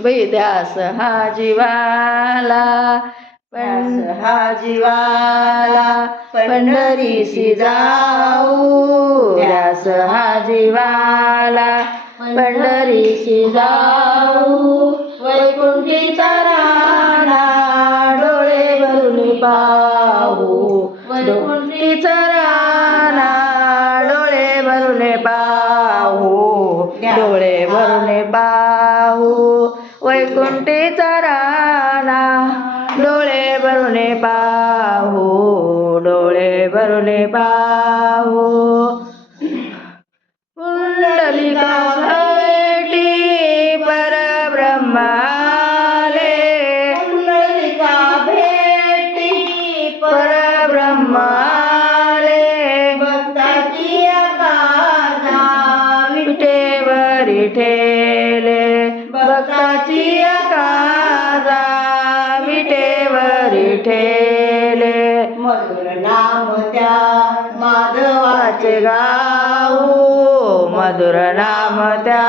ध्यास हा जीवाला हा जीवाला पंढरीसी जाऊ ध्यास हा जीवाला पंढरीसी जाऊ वैकुंठीचा राणा डोळे भरून पाहू वैकुंठीचा राणा डोळे भरून पाहू डोळे भरून पाहू वैकुंठीचा राणा डोळे भरून पाहू डोळे भरून पाहू पुंडलिका भेटी परब्रह्माले पुंडलिका भेटी परब्रह्माले भक्ताची काजा विटेवरी ठेले भक्ताची काजा विटेवरी ठेले मधुर नाम त्या माधवाचे गाऊ मधुर नाम त्या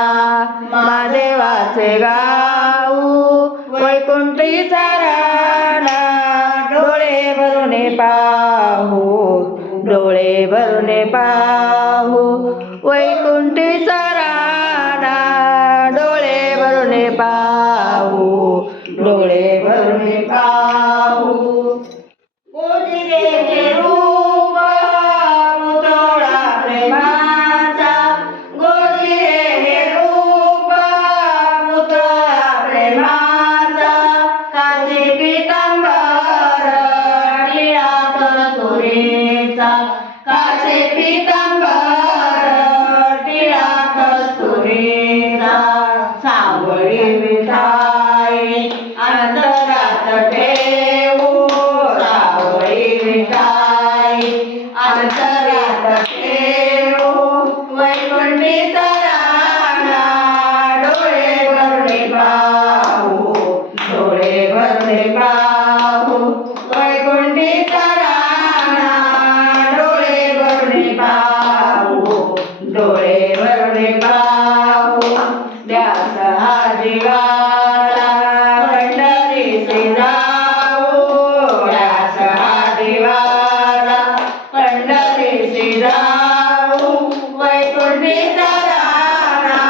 महादेवाचे गाऊ वैकुंठीचा राणा डोळे भरून पाहू डोळे भरून पाहू वैकुंठीचा राणा डोळे भरून पाहू डोळे भरून पाहू गोजिरेचे रूप मुतोळा प्रेमाचा गोजिरे रूप मुतोळा प्रेमाचा काचे पितांबर टिळा कस्तुरीचा काचे पितांबर टिळा कस्तुरीचा सावळी विठाई अंतरात ठेवू सावळी विठाई अंतरात ठेवू वैकुंठीचा राणा डोळे भरून पाहू डोळे भरून पाहू वैकुंठीचा राणा डोळे भरून पाहू डोळे भरून पाहू ध्यास हा जीवाला पंढरीसी जाऊ ध्यास हा जीवाला पंढरीसी जाऊ वैकुंठीचा राणा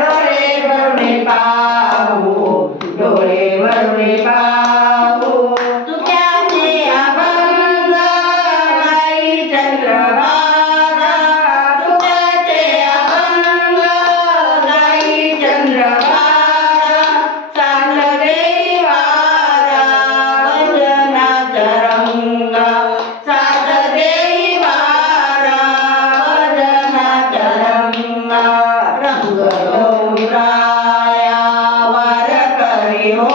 डोळे भरून पाहू डोळे भरून पाहू तुझ्याचे अभंग गाई चंद्रभागा तुझ्याचे अभंग गाई चंद्रभागा साधरे वारा वंदनाचा रंग साधरे वारा वंदनाचा रंग रंग लुटाया वार करी हो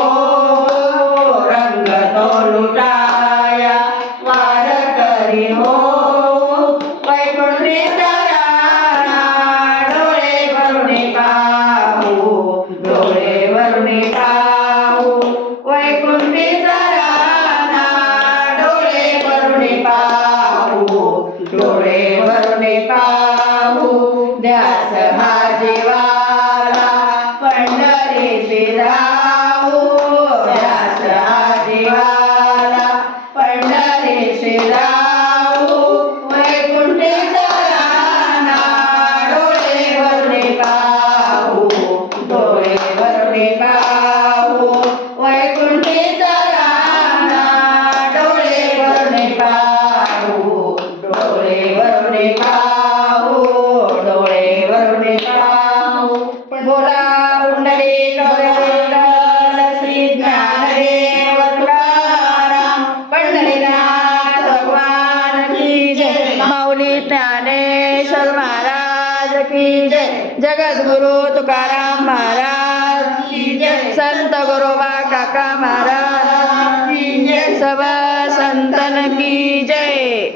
रंग तो लुटाया वार करी हो वैकुंठीचा राणा डोळे भरून पाहू डोळे भरून पाहू वैकुंठीचा राणा डोळे भरून पाहू डोळे भरून पाहू ध्यास हा जीवाला पंढरीसी जाऊ ध्यास हा जीवाला पंढरीसी जाऊ वैकुंठीचा राणा डोळे भरून पाहू डोळे भरून पाहू वैकुंठीचा राणा डोळे भरून पाहू डोळे भरून पाहू डोळे भरून पाहू बोला पुंडलिक विठ्ठल श्री ज्ञानदेव तुकाराम पंढरीनाथ भगवान की जय माऊली ज्ञानेश्वर महाराज की जय जगद्गुरु तुकाराम महाराज की जय संत गुरोबा काका महाराज की जय सब संतन की जय।